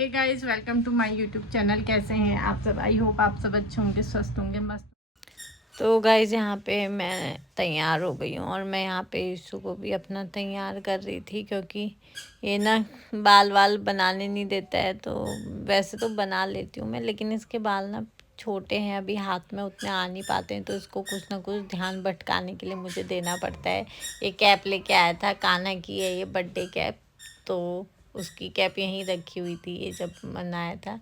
Hey guys, welcome to my YouTube channel. कैसे हैं आप सब? आई होप आप सब अच्छे होंगे, स्वस्थ होंगे, मस्त। तो गाइज़ यहाँ पे मैं तैयार हो गई हूँ और मैं यहाँ पे यीशु को भी अपना तैयार कर रही थी, क्योंकि ये ना बाल वाल बनाने नहीं देता है। तो वैसे तो बना लेती हूँ मैं, लेकिन इसके बाल ना छोटे हैं, अभी हाथ में उतने आ नहीं पाते हैं, तो इसको कुछ ना कुछ ध्यान भटकाने के लिए मुझे देना पड़ता है। ये कैप लेके आया था, कान्हा की है ये बर्थडे कैप। तो उसकी कैप यहीं रखी हुई थी, ये जब मनाया था।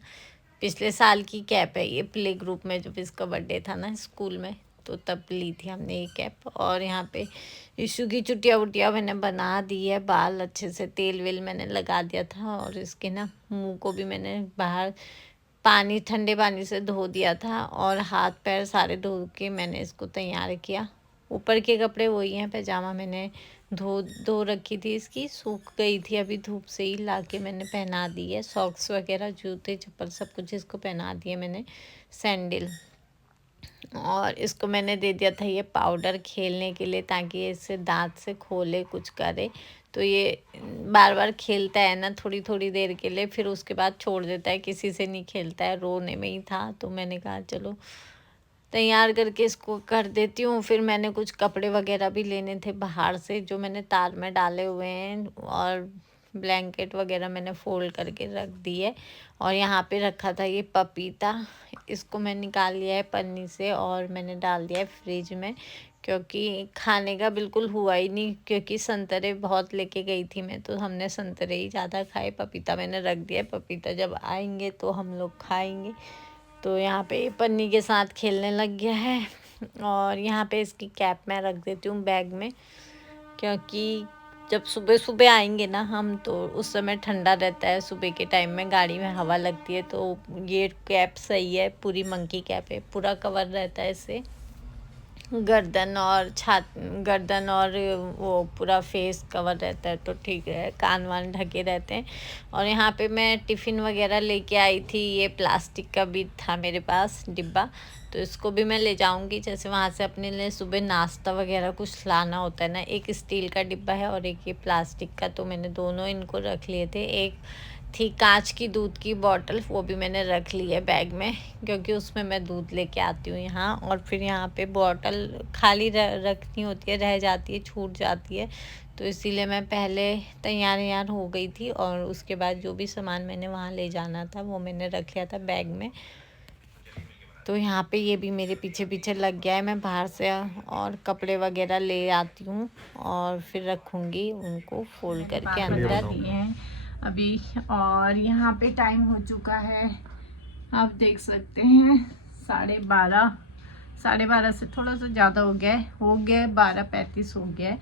पिछले साल की कैप है ये, प्ले ग्रुप में जब इसका बर्थडे था ना स्कूल में, तो तब ली थी हमने ये कैप। और यहाँ पे यीशु की चुटिया वुटिया मैंने बना दी है, बाल अच्छे से तेल वेल मैंने लगा दिया था। और इसके ना मुंह को भी मैंने बाहर ठंडे पानी से धो दिया था, और हाथ पैर सारे धो के मैंने इसको तैयार किया। ऊपर के कपड़े वही हैं, पैजामा मैंने धो धो रखी थी, इसकी सूख गई थी, अभी धूप से ही ला के मैंने पहना दी है। सॉक्स वगैरह, जूते चप्पल सब कुछ इसको पहना दिए मैंने, सैंडल। और इसको मैंने दे दिया था ये पाउडर खेलने के लिए, ताकि ये इसे दांत से खोले कुछ करे। तो ये बार बार खेलता है ना थोड़ी थोड़ी देर के लिए, फिर उसके बाद छोड़ देता है, किसी से नहीं खेलता है, रोने में ही था। तो मैंने कहा चलो तैयार करके इसको कर देती हूँ। फिर मैंने कुछ कपड़े वगैरह भी लेने थे बाहर से, जो मैंने तार में डाले हुए हैं, और ब्लैंकेट वगैरह मैंने फोल्ड करके रख दी है। और यहाँ पे रखा था ये पपीता, इसको मैं निकाल लिया है पन्नी से और मैंने डाल दिया है फ्रिज में, क्योंकि खाने का बिल्कुल हुआ ही नहीं। क्योंकि संतरे बहुत लेके गई थी मैं, तो हमने संतरे ही ज़्यादा खाए। पपीता मैंने रख दिया है, पपीता जब आएंगे तो हम लोग खाएंगे। तो यहाँ पे पन्नी के साथ खेलने लग गया है। और यहाँ पे इसकी कैप मैं रख देती हूँ बैग में, क्योंकि जब सुबह सुबह आएंगे ना हम, तो उस समय ठंडा रहता है, सुबह के टाइम में गाड़ी में हवा लगती है। तो ये कैप सही है, पूरी मंकी कैप है, पूरा कवर रहता है इससे, गर्दन और वो पूरा फेस कवर रहता है, तो ठीक है, कान वान ढके रहते हैं। और यहाँ पे मैं टिफ़िन वगैरह लेके आई थी, ये प्लास्टिक का भी था मेरे पास डिब्बा, तो इसको भी मैं ले जाऊंगी। जैसे वहाँ से अपने लिए सुबह नाश्ता वगैरह कुछ लाना होता है ना, एक स्टील का डिब्बा है और एक ये प्लास्टिक का, तो मैंने दोनों इनको रख लिए थे। एक थी कांच की दूध की बॉटल, वो भी मैंने रख ली है बैग में, क्योंकि उसमें मैं दूध लेके आती हूँ यहाँ। और फिर यहाँ पे बॉटल खाली रखनी होती है, रह जाती है, छूट जाती है, तो इसीलिए मैं पहले तैयार हो गई थी। और उसके बाद जो भी सामान मैंने वहाँ ले जाना था वो मैंने रख लिया था बैग में। तो यहाँ पे ये भी मेरे पीछे पीछे लग गया है। मैं बाहर से और कपड़े वगैरह ले आती हूँ और फिर रखूँगी उनको फोल्ड करके अंदर। अभी और यहाँ पे टाइम हो चुका है, आप देख सकते हैं 12:30। 12:30 से थोड़ा सा ज़्यादा हो गया है, 12:35 हो गया है।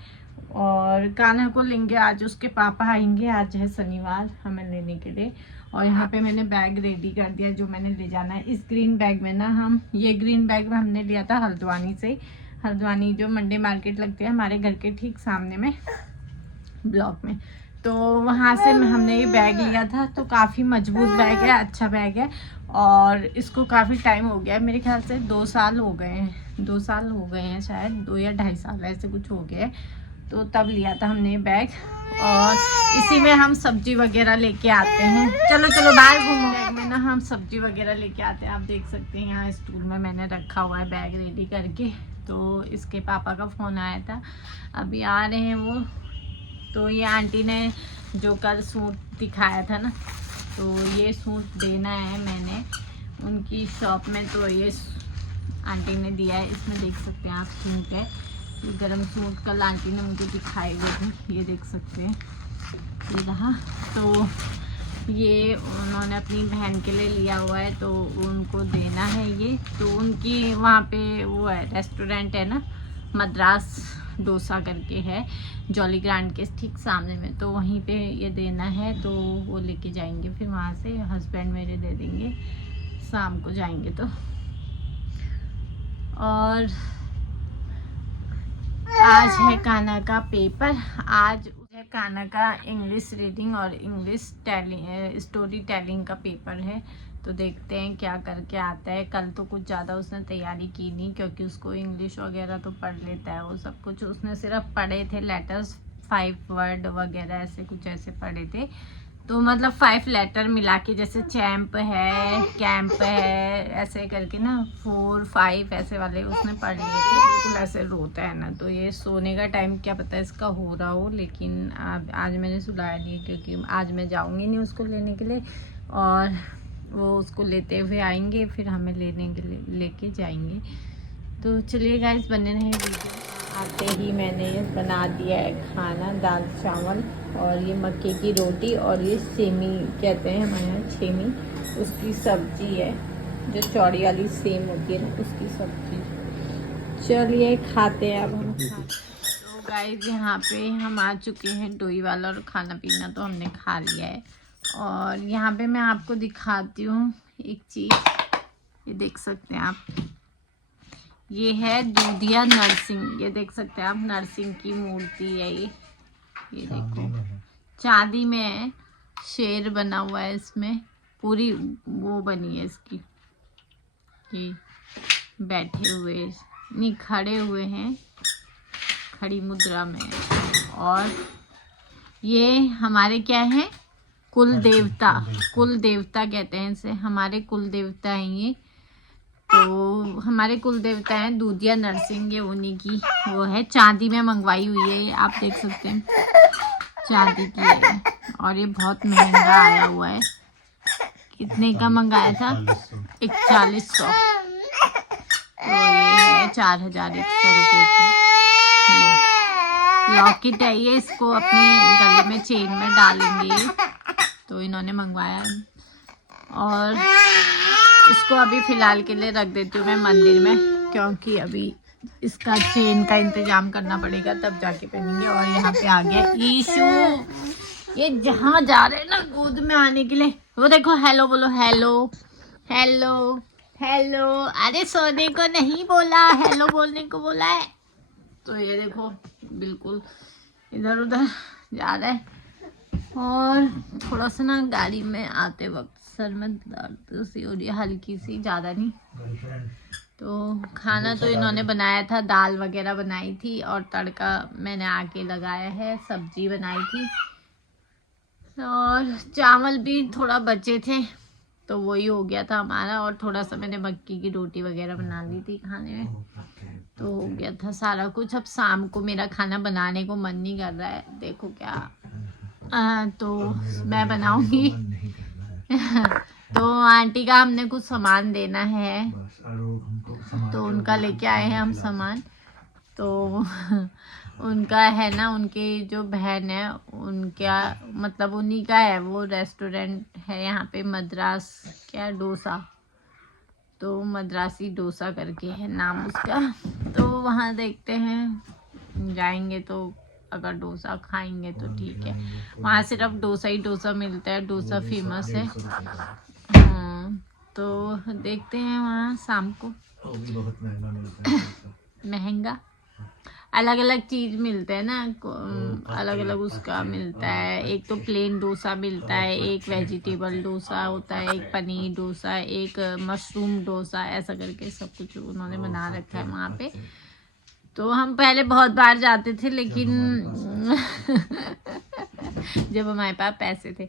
और कान्हा को लेंगे आज, उसके पापा आएंगे, आज है शनिवार, हमें लेने के लिए। और यहाँ पे मैंने बैग रेडी कर दिया जो मैंने ले जाना है। इस ग्रीन बैग में ना, ये ग्रीन बैग में हमने लिया था हल्द्वानी से। हल्द्वानी जो मंडे मार्केट लगती है हमारे घर के ठीक सामने में, ब्लॉक में, तो वहाँ से हमने ये बैग लिया था। तो काफ़ी मजबूत बैग है, अच्छा बैग है। और इसको काफ़ी टाइम हो गया है, मेरे ख्याल से 2 साल हो गए हैं, 2 साल हो गए हैं शायद, 2 या 2.5 साल ऐसे कुछ हो गए। तो तब लिया था हमने ये बैग, और इसी में हम सब्जी वगैरह लेके आते हैं। चलो चलो बाहर घूमो। बैग में ना हम सब्जी वगैरह लेके आते हैं, आप देख सकते हैं यहाँ स्टूल में मैंने रखा हुआ है बैग रेडी करके। तो इसके पापा का फ़ोन आया था, अभी आ रहे हैं वो। तो ये आंटी ने जो कल सूट दिखाया था ना, तो ये सूट देना है मैंने उनकी शॉप में। तो ये आंटी ने दिया है, इसमें देख सकते हैं आप सूट है, ये गर्म सूट कल आंटी ने मुझे दिखाए हुए थे, ये देख सकते हैं, ये रहा। तो ये उन्होंने अपनी बहन के लिए लिया हुआ है, तो उनको देना है ये। तो उनकी वहाँ पे वो है, रेस्टोरेंट है ना, मद्रास डोसा करके है, जॉली ग्रैंड के ठीक सामने में, तो वहीं पे ये देना है। तो वो लेके जाएंगे, फिर वहाँ से हस्बैंड मेरे दे देंगे, शाम को जाएंगे तो। और आज है कान्हा का पेपर, आज है कान्हा का इंग्लिश रीडिंग और इंग्लिश स्टोरी टेलिंग का पेपर है। तो देखते हैं क्या करके आता है। कल तो कुछ ज़्यादा उसने तैयारी की नहीं, क्योंकि उसको इंग्लिश वगैरह तो पढ़ लेता है वो सब कुछ, उसने सिर्फ पढ़े थे लेटर्स, 5 वर्ड वगैरह ऐसे कुछ ऐसे पढ़े थे। तो मतलब 5 लेटर मिला के, जैसे चैम्प है, कैंप है, ऐसे करके ना 4 5 ऐसे वाले उसने पढ़ लिए थे। बिल्कुल ऐसे रोता है ना, तो ये सोने का टाइम क्या पता इसका हो रहा हो, लेकिन आज मैंने सुलाया नहीं क्योंकि आज मैं जाऊंगी नहीं उसको लेने के लिए, और वो उसको लेते हुए आएंगे फिर हमें लेने के लिए लेके जाएंगे। तो चलिए गाइस, बने रहे वीडियो। आते ही मैंने ये बना दिया है खाना, दाल चावल और ये मक्के की रोटी और ये सेमी कहते हैं हमारे यहाँ, छेमी, उसकी सब्जी है, जो चौड़ी वाली सेम होती है ना, उसकी सब्जी। चलिए खाते हैं अब हम। तो गाइस यहाँ पे हम आ चुके हैं डोई वाला, और खाना पीना तो हमने खा लिया है। और यहाँ पे मैं आपको दिखाती हूँ एक चीज़, ये देख सकते हैं आप, ये है दूधिया नरसिंह। ये देख सकते हैं आप, नरसिंह की मूर्ति है ये देखो, चांदी में है, शेर बना हुआ है इसमें, पूरी वो बनी है इसकी, ये बैठे हुए नहीं खड़े हुए हैं, खड़ी मुद्रा में। और ये हमारे क्या है, कुल देवता, कुल देवता कहते हैं इसे, हमारे कुल देवता हैं ये। तो हमारे कुल देवता हैं दूधिया नरसिंह, ये उन्हीं की वो है, चांदी में मंगवाई हुई है, आप देख सकते हैं चांदी की है। और ये बहुत महंगा आया हुआ है, कितने का मंगाया था, 4100, तो ये है 4100 रुपये की लॉकेट है ये। इसको अपने गले में चेन में डालेंगे, तो इन्होंने मंगवाया। और इसको अभी फ़िलहाल के लिए रख देती हूँ मैं मंदिर में, क्योंकि अभी इसका चेन का इंतज़ाम करना पड़ेगा, तब जाके पहनेंगे। और यहाँ पे आ गया ईशु, ये जहाँ जा रहे हैं ना गोद में आने के लिए, वो देखो हेलो बोलो, हेलो हेलो हेलो, अरे सोने को नहीं बोला, हेलो बोलने को बोला है। तो ये देखो बिल्कुल इधर उधर जा रहा है। और थोड़ा सा ना गाड़ी में आते वक्त सर में दर्द सी हो रही है, हल्की सी, ज़्यादा नहीं। तो खाना तो इन्होंने बनाया था, दाल वगैरह बनाई थी और तड़का मैंने आके लगाया है, सब्जी बनाई थी और चावल भी थोड़ा बचे थे, तो वही हो गया था हमारा। और थोड़ा सा मैंने मक्की की रोटी वगैरह बना ली थी खाने में, तो हो गया था सारा कुछ। अब शाम को मेरा खाना बनाने को मन नहीं कर रहा है, देखो क्या तो मैं बनाऊंगी। तो आंटी का हमने कुछ सामान देना है, तो उनका लेके आए हैं हम सामान। तो उनका है ना, उनकी जो बहन है उनका मतलब उन्हीं का है, वो रेस्टोरेंट है यहाँ पे, मद्रास क्या डोसा, तो मद्रासी डोसा करके है नाम उसका। तो वहाँ देखते हैं, जाएंगे तो अगर डोसा खाएंगे तो ठीक है। वहाँ सिर्फ डोसा ही डोसा मिलता है, डोसा फेमस है। तो देखते हैं वहाँ शाम को। बहुत महंगा मिलता है। महंगा, अलग अलग चीज़ मिलते हैं ना, अलग अलग उसका मिलता है। एक तो प्लेन डोसा मिलता है, एक वेजिटेबल डोसा होता है, एक पनीर डोसा, एक मशरूम डोसा, ऐसा करके सब कुछ उन्होंने बना रखा है वहाँ पे। तो हम पहले बहुत बार जाते थे, लेकिन जब हमारे पास पैसे थे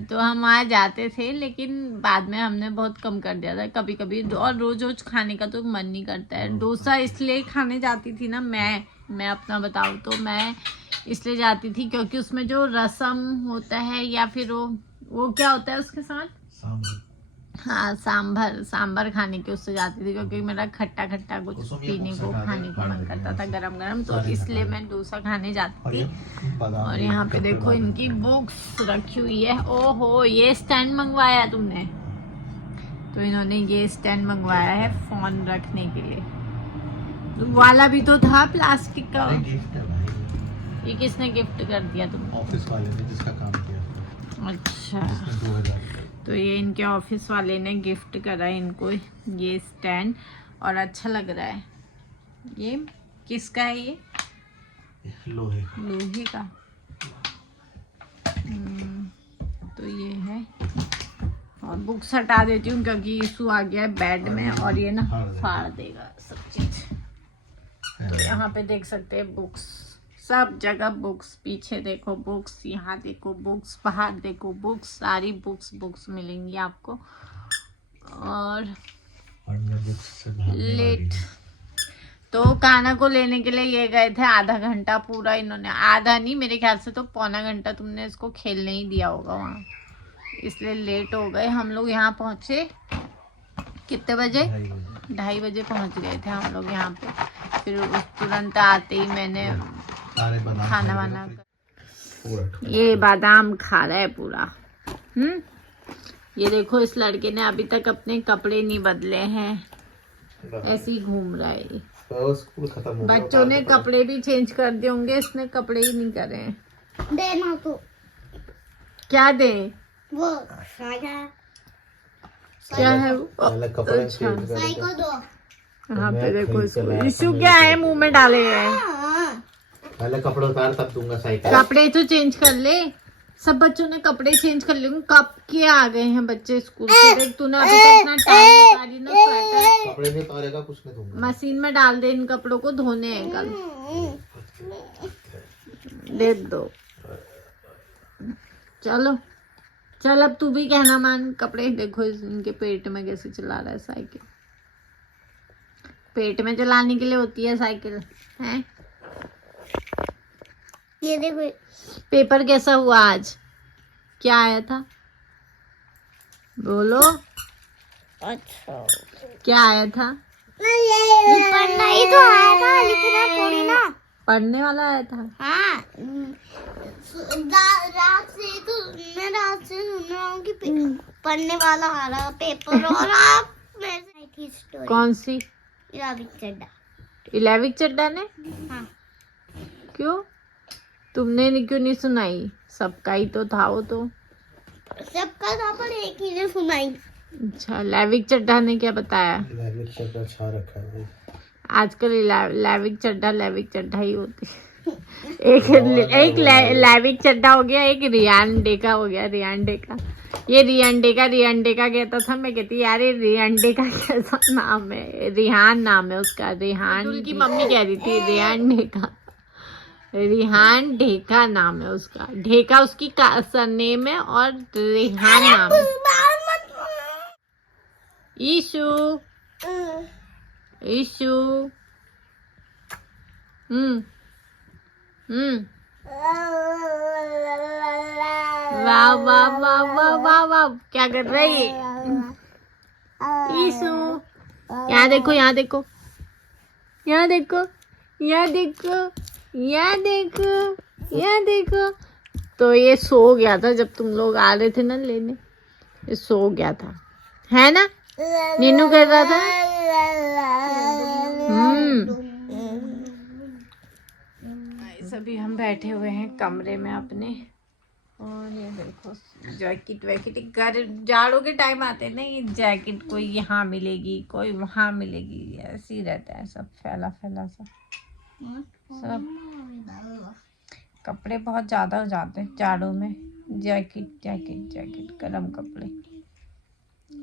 तो हम वहाँ जाते थे, लेकिन बाद में हमने बहुत कम कर दिया था कभी कभी। और रोज़ रोज़ खाने का तो मन नहीं करता है। डोसा इसलिए खाने जाती थी ना मैं अपना बताऊँ तो, मैं इसलिए जाती थी क्योंकि उसमें जो रसम होता है या फिर वो क्या होता है उसके साथ, हाँ सांभर खाने के उससे जाती थी, क्योंकि मेरा खट्टा खट्टा कुछ पीने को खाने को मन करता था गरम गरम, तो इसलिए मैं डोसा खाने जाती थी। और यहाँ पे देखो इनकी बुक्स रखी हुई है। ओहो, ये स्टैंड मंगवाया तुमने? तो इन्होंने ये स्टैंड मंगवाया है फोन रखने के लिए, वाला भी तो था प्लास्टिक का। ये किसने गिफ्ट कर दिया तुमने? ऑफिस वाले ने जिसका काम किया। अच्छा, 2000। तो ये इनके ऑफिस वाले ने गिफ्ट करा इनको ये स्टैंड, और अच्छा लग रहा है। ये किसका है? ये लोहे का। तो ये है, और बुक्स हटा देती हूँ क्योंकि इशू आ गया है बेड में और ये ना फाड़ देगा सब चीज। तो यहाँ पे देख सकते हैं बुक्स सब जगह बुक्स, पीछे देखो बुक्स, यहाँ देखो बुक्स, बाहर देखो बुक्स, सारी बुक्स मिलेंगी आपको। और मैं बुक्स से भागने वाली लेट हूँ। तो कान्हा को लेने के लिए ये गए थे, आधा घंटा पूरा इन्होंने, आधा नहीं मेरे ख्याल से तो पौना घंटा तुमने इसको खेलने ही दिया होगा वहाँ, इसलिए लेट हो गए। हम लोग यहाँ पहुँचे कितने बजे? 2:30 बजे पहुँच गए थे हम लोग यहाँ पे। फिर उस तुरंत आते ही मैंने सारे बादाम खाना खाए वाना थे पूरा। ये बादाम खा रहा है पूरा। ये देखो इस लड़के ने अभी तक अपने कपड़े नहीं बदले हैं, ऐसे ही घूम रहा है। तो स्कूल खत्म हो गया। बच्चों ने कपड़े भी चेंज कर दिए होंगे, इसने कपड़े ही नहीं करे हैं। देना तो क्या दे? वो क्या है वो? पहले कपड़े अच्छा। चेंज कर साई को दो। दो। यहाँ पे मैं देखो खरीद के इसको, लाया इशू था क्या मेरे है मुंह में डाले हुए हैं। हाँ। पहले कपड़े उतार तब दूंगा साइकिल। कपड़े तो चेंज कर ले, सब बच्चों ने कपड़े चेंज कर लिए। कब के आ गए हैं बच्चे स्कूल से? देख तूने अभी तक इतना टाइम निकाली ना, स्वेटर कपड़े नहीं उतारेगा कुछ नहीं दूंगा। मशीन में डाल दे, इन कपड़ों को धोने हैं कल, दे दो। चलो चल अब तू भी कहना मान, कपड़े देखो इनके पेट में कैसे चला रहा है साइकिल। पेट में चलाने के लिए होती है साइकिल हैं? ये देखो पेपर कैसा हुआ आज? क्या आया था बोलो? अच्छा क्या आया था? पढ़ना ही तो आया था, लिखना थोड़ी ना। पढ़ने वाला आया था। हाँ रात से सुन रहा हूँ कि पढ़ने वाला आ रहा पेपर और आप मेरे थी स्टोरी। कौन सी? राविक चड्डा। 11 चड्डा ने? हाँ क्यों? तुमने क्यों नहीं सुनाई? सबका ही तो था वो तो। सबका था पर एक ही ने सुनाई। अच्छा, लैविक चड्ढा ने क्या बताया? लैविक चड्डा छा रखा है। आजकल लैविक चड्ढा ही होती है। एक लैविक चड्ढा हो गया, एक रियान डेका हो गया। रियान डेका, ये रियान डेका कहता था, मैं कहती यार ये रियान डेका कैसा नाम है? रिहान नाम है उसका, रिहान की मम्मी कह रही थी रियान डेका। रिहान ढेका नाम है उसका, ढेका उसकी सरनेम है और रिहान नाम है। ईशु ईशु वाह वाह वाह वाह वाह वाह, क्या कर रही है ईशु? यहाँ देखो, यहाँ देखो, यहाँ देखो, यहाँ देखो, यहाँ देखो, यहाँ देखो। तो ये सो गया था जब तुम लोग आ रहे थे ना लेने, ये सो गया था, है ना? नीनू कर रहा था। अभी हम बैठे हुए हैं कमरे में अपने, और ये देखो जैकेट वैकेट, घर जाड़ों के टाइम आते हैं ना, ये जैकेट कोई यहाँ मिलेगी कोई वहाँ मिलेगी, ऐसे ही रहता है सब फैला फैला सा। सब कपड़े बहुत ज़्यादा हो जाते हैं जाड़ों में, जैकेट गर्म कपड़े।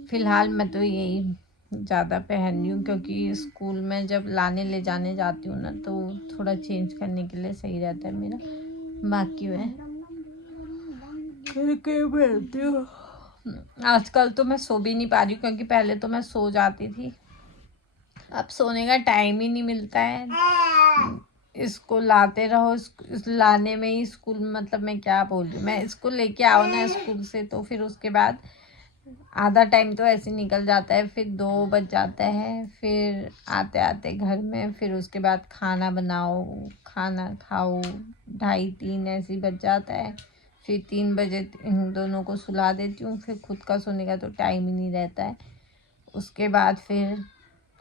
फिलहाल मैं तो यही ज़्यादा पहन रही हूँ, क्योंकि स्कूल में जब लाने ले जाने जाती हूँ ना, तो थोड़ा चेंज करने के लिए सही रहता है मेरा। बाकी मैं पहनती हूँ। आजकल तो मैं सो भी नहीं पा रही हूँ, क्योंकि पहले तो मैं सो जाती थी, अब सोने का टाइम ही नहीं मिलता है। इसको लाते रहो, लाने में ही स्कूल, मतलब मैं क्या बोल रही हूँ, मैं इसको लेके आओ ना स्कूल से, तो फिर उसके बाद आधा टाइम तो ऐसे निकल जाता है, फिर 2 बज जाता है, फिर आते आते घर में, फिर उसके बाद खाना बनाओ, खाना खाओ, 2:30-3 ऐसे ही बज जाता है। फिर 3 बजे इन दोनों को सुला देती हूँ, फिर खुद का सोने का तो टाइम ही नहीं रहता है। उसके बाद फिर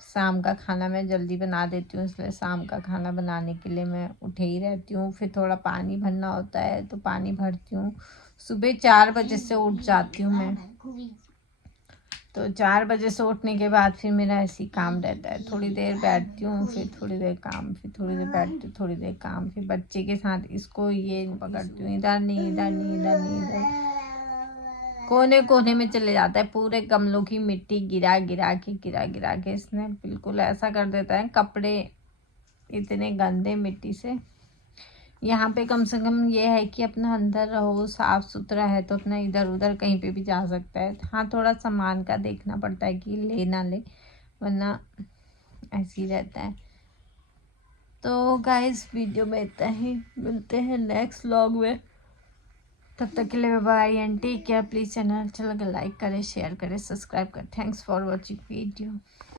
शाम का खाना मैं जल्दी बना देती हूँ, इसलिए शाम का खाना बनाने के लिए मैं उठे ही रहती हूँ। फिर थोड़ा पानी भरना होता है तो पानी भरती हूँ। सुबह 4 बजे से उठ जाती हूँ मैं, तो 4 बजे से उठने के बाद फिर मेरा ऐसे ही काम रहता है, थोड़ी देर बैठती हूँ, फिर थोड़ी देर काम, फिर थोड़ी देर बैठती हूँ, थोड़ी देर काम, फिर बच्चे के साथ इसको ये पकड़ती हूँ, इधर नहीं इधर नहीं इधर नहीं इधर, कोने कोने में चले जाता है। पूरे गमलों की मिट्टी गिरा गिरा के इसने बिल्कुल ऐसा कर देता है, कपड़े इतने गंदे मिट्टी से यहाँ पे कम से कम ये है कि अपना अंदर रहो, साफ सुथरा है तो अपना इधर उधर कहीं पे भी जा सकता है। हाँ, थोड़ा सामान का देखना पड़ता है कि ले ना ले, वरना ऐसे ही रहता है। तो गाइस वीडियो में इतना ही, मिलते हैं नेक्स्ट व्लॉग में। तब तक के लिए bye and take care. Please channel अच्छा लगा लाइक करें, शेयर करें, सब्सक्राइब करें। Thanks for watching video.